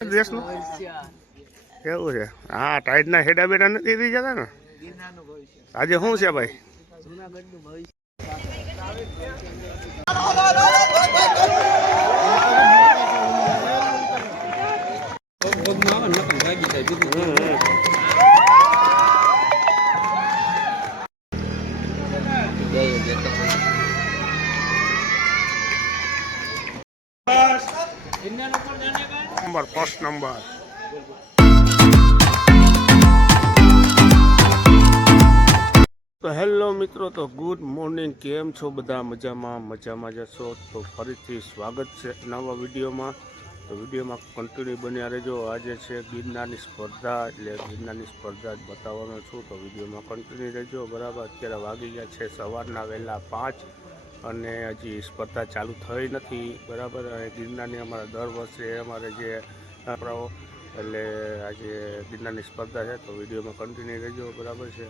દેશનું કેવું છે? હા, ટાઈડના હેડા બેડા નથી થઈ જતા ને. આજે શું છે ભાઈ? Number first number. તો હેલો મિત્રો, તો ગુડ મોર્નિંગ. કેમ છો બધા? મજામાં જશો તો ફરીથી સ્વાગત છે નવા વિડીયોમાં. તો વિડીયોમાં કન્ટિન્યુ બન્યા રહેજો. આજે છે ગિરનારની સ્પર્ધા, એટલે ગિરનારની સ્પર્ધા જ બતાવવાનો છું. તો વિડીયોમાં કન્ટિન્યુ રહેજો. બરાબર, અત્યારે વાગી ગયા છે સવારના વહેલા 5 અને હજી સ્પર્ધા ચાલુ થઈ નથી. બરાબર, અને ગિરનારની અમારે દર વર્ષે અમારે જે આપણાઓ એટલે આજે ગિરનારની સ્પર્ધા છે. તો વિડીયોમાં કન્ટિન્યુ રહેજો. બરાબર છે.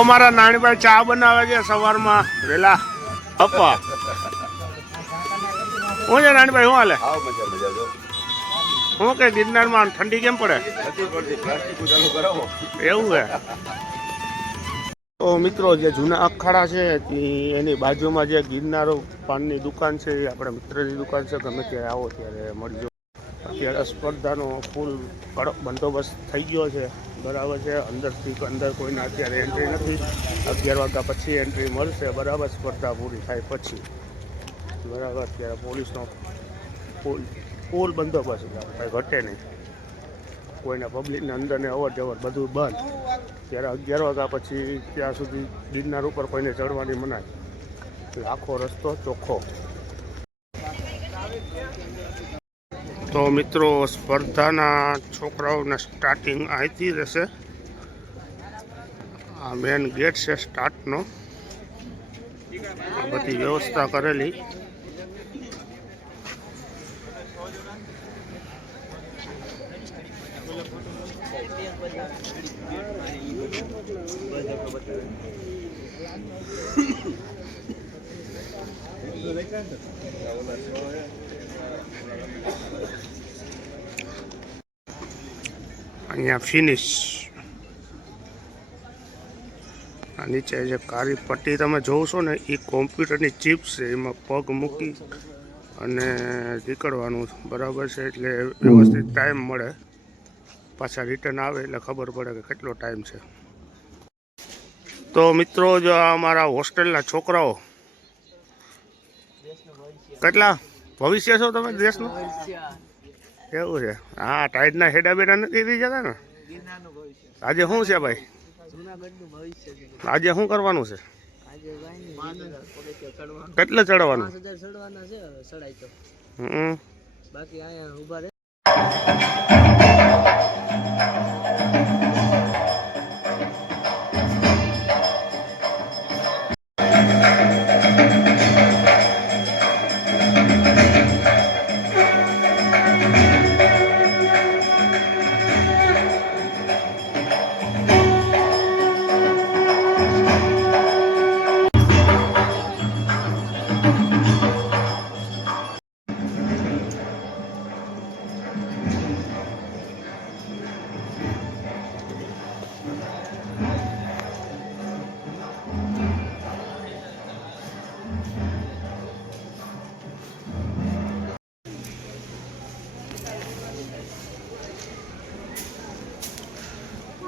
અમારા નાનીભાઈ ચા બનાવે છે સવારમાં વેલા. પપ્પા શું છે નાનીભાઈ? શું હાલે? શું કે ગિરનારમાં ઠંડી કેમ પડે? એવું છે? તો મિત્રો, જે જૂના અખાડા છે એની બાજુમાં જે ગિરનારો પાનની દુકાન છે, એ આપણા મિત્રની દુકાન છે. ગમે ત્યારે આવો ત્યારે મળજો. અત્યારે સ્પર્ધાનો ફૂલ કડક બંદોબસ્ત થઈ ગયો છે. બરાબર છે. અંદર કોઈને અત્યારે એન્ટ્રી નથી. 11 વાગ્યા પછી એન્ટ્રી મળશે. બરાબર, સ્પર્ધા પૂરી થાય પછી. બરાબર, અત્યારે પોલીસનો ફૂલ બંદોબસ્ત, કાંઈ ઘટે નહીં. કોઈને પબ્લિકને અંદરને અવર જવર બધું બંધ. ત્યારે 11 વાગ્યા પછી ત્યાં સુધી ગિરનાર ઉપર કોઈને ચડવાની મનાય. આખો રસ્તો ચોખ્ખો. તો મિત્રો, સ્પર્ધાના છોકરાઓના સ્ટાર્ટિંગ અહીંથી રહેશે. આ મેન ગેટ છે સ્ટાર્ટનો. આ બધી વ્યવસ્થા કરેલી. અહીંયા ફિનિશ. આ નીચે જે કાળી પટ્ટી તમે જોશો ને, એ કોમ્પ્યુટરની ચિપ છે. એમાં પગ મૂકી અને નીકળવાનું. બરાબર છે. એટલે વ્યવસ્થિત ટાઈમ મળે. પાછા રિટર્ન આવે એટલે ખબર પડે કે કેટલો ટાઈમ છે. તો મિત્રો, જો અમારા હોસ્ટેલના છોકરાઓ, કેટલા ભવિષ્ય છો તમે દેશનું? કેવું છે? હા, ટાઈડના હેડા બેડા નથી થઈ જતા ને. આજે શું છે ભાઈ? આજે શું કરવાનું છે? કેટલે ચડવાનું? બાકી અહીંયા ઉભા રહે.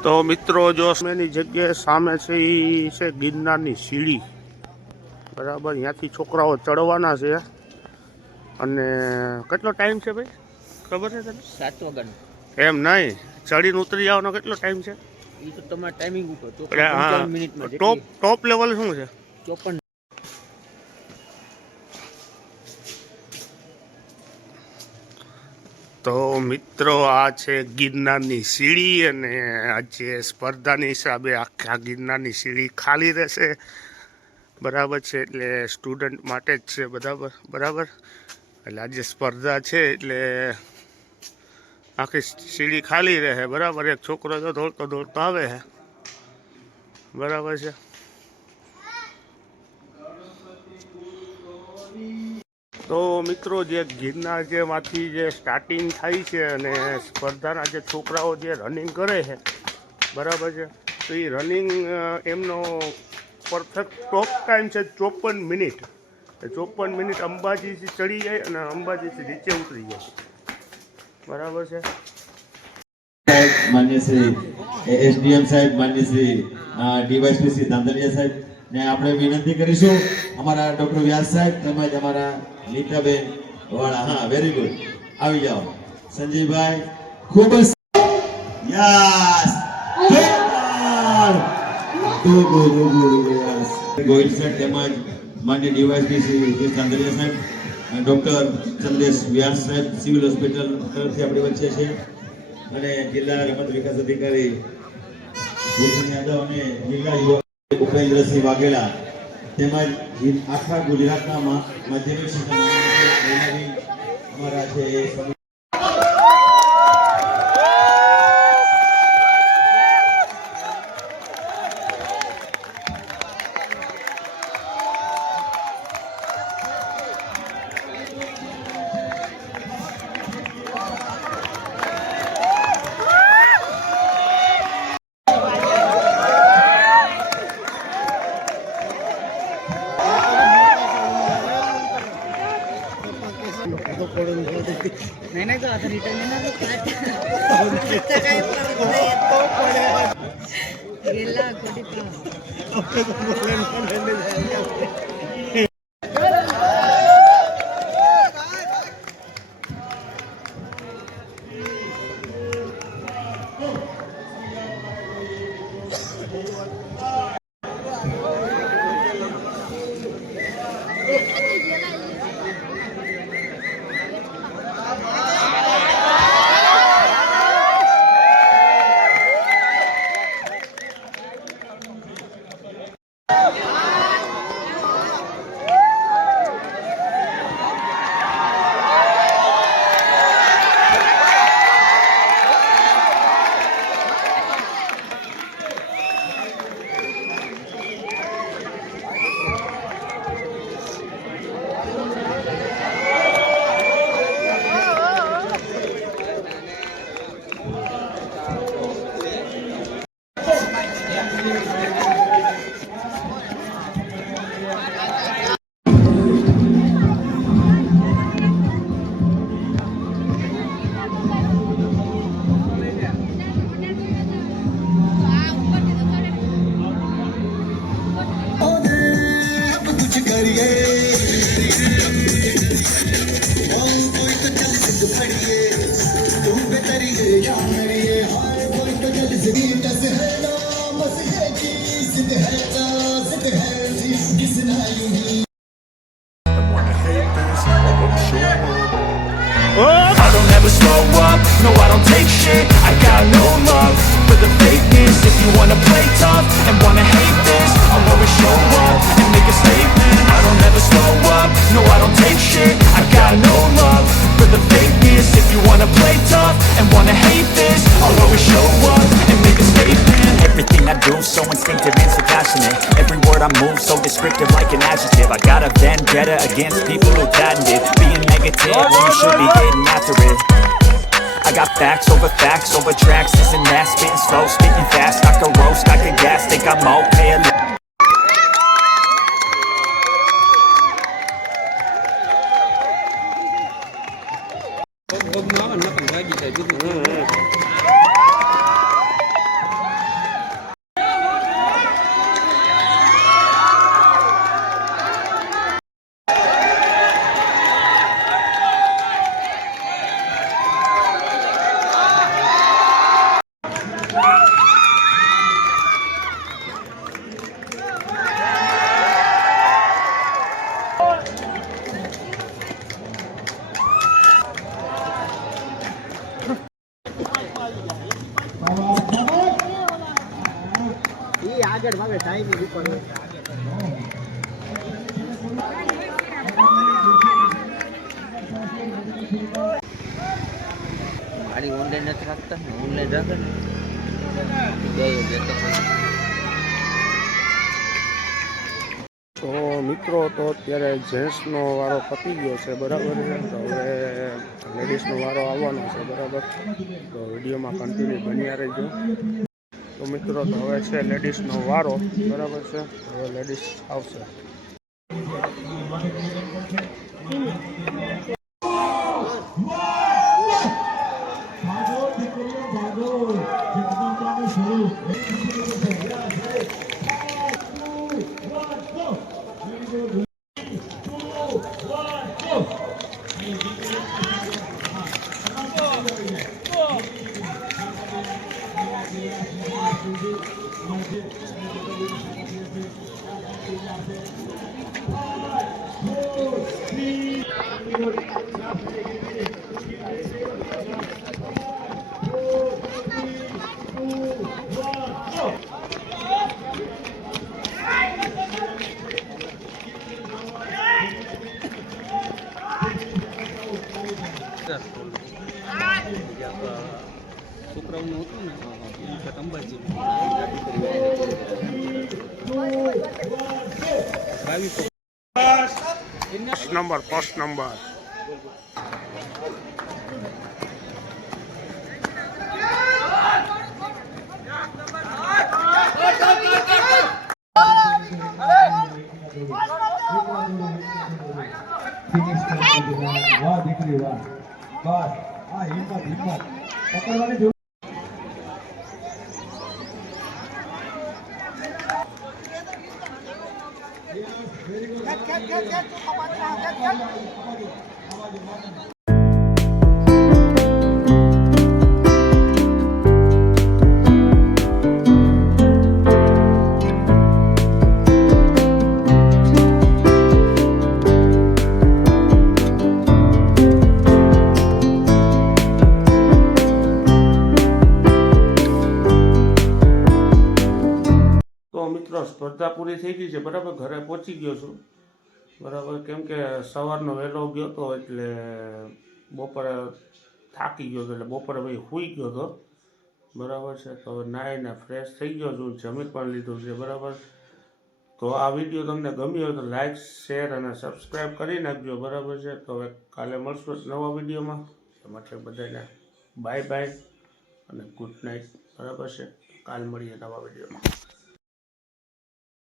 તો મિત્રો જો એની જગ્યાએ સામે છે એ છે ગિરનારની સીડી, બરાબર. અહીંયાથી છોકરાઓ ચડવાના છે. અને કેટલો ટાઈમ છે ભાઈ, ખબર છે તને? 7 વાગ્યાનો. એમ નહીં, ચડીને ઉતરી જવાનો કેટલો ટાઈમ છે? એ તો તમારા ટાઈમિંગ ઉપર. હા, મિનિટમાં ટોપ લેવલ શું છે? 54. તો મિત્રો આ છે ગિરનારની સીડી, અને આજે સ્પર્ધાની હિસાબે આખા ગિરનારની સીડી ખાલી રહેશે, બરાબર છે. એટલે સ્ટુડન્ટ માટે જ છે, બરાબર. એટલે આજે સ્પર્ધા છે એટલે આખી સીડી ખાલી રહે, બરાબર. એક છોકરો તો દોડતો આવે છે, બરાબર છે. તો મિત્રો જે ગિરનાર જેમાંથી જે સ્ટાર્ટિંગ થાય છે અને સ્પર્ધાના જે છોકરાઓ જે રનિંગ કરે છે, બરાબર છે, તો એ રનિંગ એમનો પરફેક્ટ ટોપ ટાઈમ છે 54 મિનિટ. 54 મિનિટ અંબાજીથી ચડી જાય અને અંબાજીથી નીચે ઉતરી જાય, બરાબર છે. માન્ય શ્રી એસડીએમ સાહેબ, માન્ય શ્રી ડીવાયસપી શ્રી ધાંધલિયા સાહેબ ને આપણે વિનંતી કરીશું અમારા ડોક્ટર વ્યાસ સાહેબ તેમજ અમારા નીતાબેન વાળા. હા, વેરી ગુડ, આવી જાઓ સંજીવભાઈ. ખૂબ જ યસ ગોહિલ સાહેબ તેમજ માન્ય ડીવાયસપી શ્રી ધાંધલિયા સાહેબ, ડોક્ટર ચંદ્રેશ વ્યાસ સાહેબ સિવિલ હોસ્પિટલ તરફથી આપણી વચ્ચે છે, અને જિલ્લા રમત વિકાસ અધિકારી ભૂષણ યાદવ અને જિલ્લા યુવા ઉપેન્દ્રસિંહ વાઘેલા તેમજ આખા ગુજરાતના માધ્યમિક શિક્ષણ અમારા છે એ नहीं तो आता रिटर्न है ना गेला कोटी I don't ever slow up, no I don't take shit. I got no love for the fakeness. If you wanna play tough and wanna hate this, I'll always show up and make a statement. I don't ever slow up, no I don't take shit. I got no love for the fakeness. If you wanna play tough and wanna hate this, I'll always show up and make a statement. Everything I do so instinctive and so passionate. Every word I move so descriptive like an adjective. I got a vendetta against people who patented being negative when you should be getting after it. I got facts over tracks, this and that. Spitting slow, spitting fast, I could roast, I could gas. Think I'm okay. ગાડી online નથી રાખતા ને online રાખે ને જઈએ જતો તો મિત્રો તો અત્યારે જેન્ટ્સનો વારો પતી ગયો છે બરાબર છે. તો હવે લેડીઝનો વારો આવવાનો છે બરાબર. તો વિડીયોમાં કન્ટિન્યુ બન્યા રહેજો. તો મિત્રો તો હવે છે લેડીઝનો વારો બરાબર છે. હવે લેડીઝ આવશે. છોકરાઓનું હતું ને અંબાજી ફર્સ્ટ નંબર વાહ દીકરી વાહ. બસ આ હિંમત પકડવાની જરૂર. મિત્રો સ્પર્ધા પૂરી થઈ ગઈ છે બરાબર. ઘરે પહોંચી ગયો છું બરાબર. કેમ કે સવારનો વહેલો ગયો હતો એટલે બપોરે થાકી ગયો હતો એટલે બપોરે ભાઈ સૂઈ ગયો હતો બરાબર છે. તો નાહીને ફ્રેશ થઈ ગયો છું, જમી પણ લીધું છે બરાબર. તો આ વિડીયો તમને ગમ્યો હોય તો લાઈક શેર અને સબસ્ક્રાઈબ કરી નાખજો બરાબર છે. તો હવે કાલે મળશું નવા વિડીયોમાં. એ માટે બધાને બાય બાય અને ગુડ નાઇટ બરાબર છે. કાલ મળીએ નવા વિડીયોમાં.